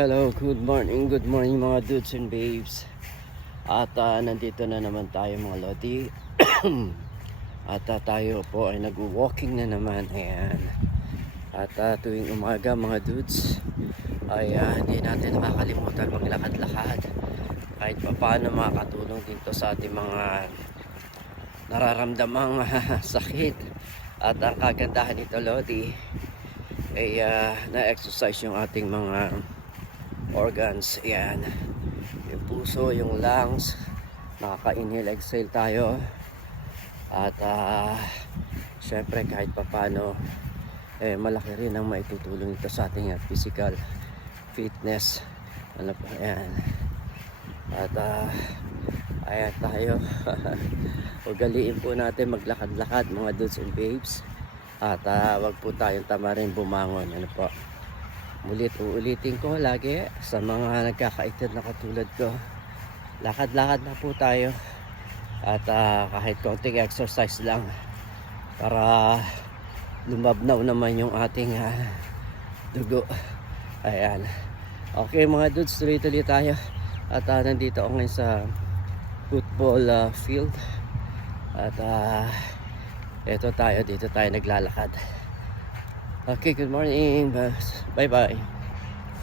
Hello, good morning mga dudes and babes. At nandito na naman tayo mga lodi. At tayo po ay nag-walking na naman. Ayan. At tuwing umaga mga dudes ay hindi natin nakakalimutan maglakad-lakad. Kahit pa paano makakatulong dito sa ating mga nararamdamang sakit. At ang kagandahan nito lodi ay na-exercise yung ating mga organs. Ayan, yung puso, yung lungs, nakaka-inhale, exhale tayo. At syempre kahit papano malaki rin ang maitutulong ito sa ating physical fitness. Ano pa, ayan. At ayan tayo. Ugaliin po natin maglakad-lakad mga dudes and babes. At wag po tayong tama rin bumangon. Ano po, uulitin ko lagi sa mga nagkakaitid na katulad ko, lakad-lakad na po tayo. At kahit konting exercise lang para lumabnaw naman yung ating dugo. Ayan, okay mga dudes, tuloy-tuloy tayo. At nandito ako ngayon sa football field. At dito tayo naglalakad. Okay, good morning. Bye bye.